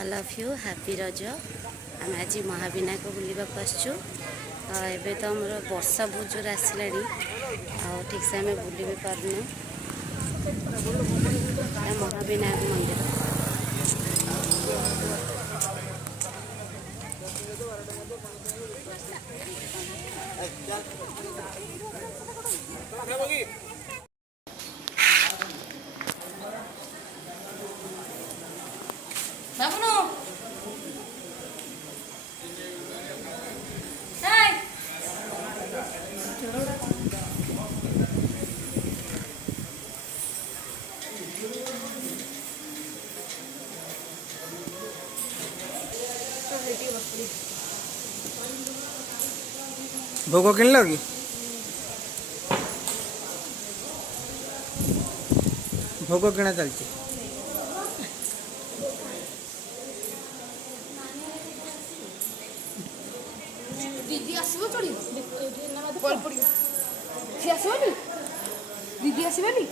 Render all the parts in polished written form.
All of you happy रज। आम आज महाविनायक बुलवाक आसचु। एबे तो आमर वर्षा बहुत जोर आसला ठीक से आम बुल भी पार्न। महाविनायक मंदिर भोग किन कि भोग किणा चलती दीदी आसो चढ़ी बल पड़ सी आसोनी दीदी आसवानी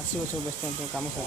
आसो सब व्यस्त कम सब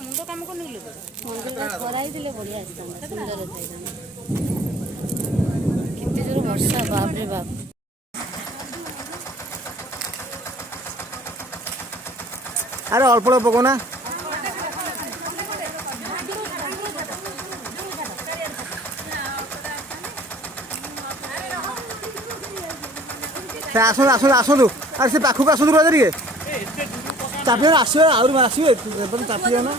मुंड कम कर बढ़िया सुंदर केते जोर वर्षा बाप रे बाप। अरे अल्प अल्प पकौना आसतु आसतु आसतु अरे से पाखक आसतु रज टे चापी आसवे आसवे चापी ना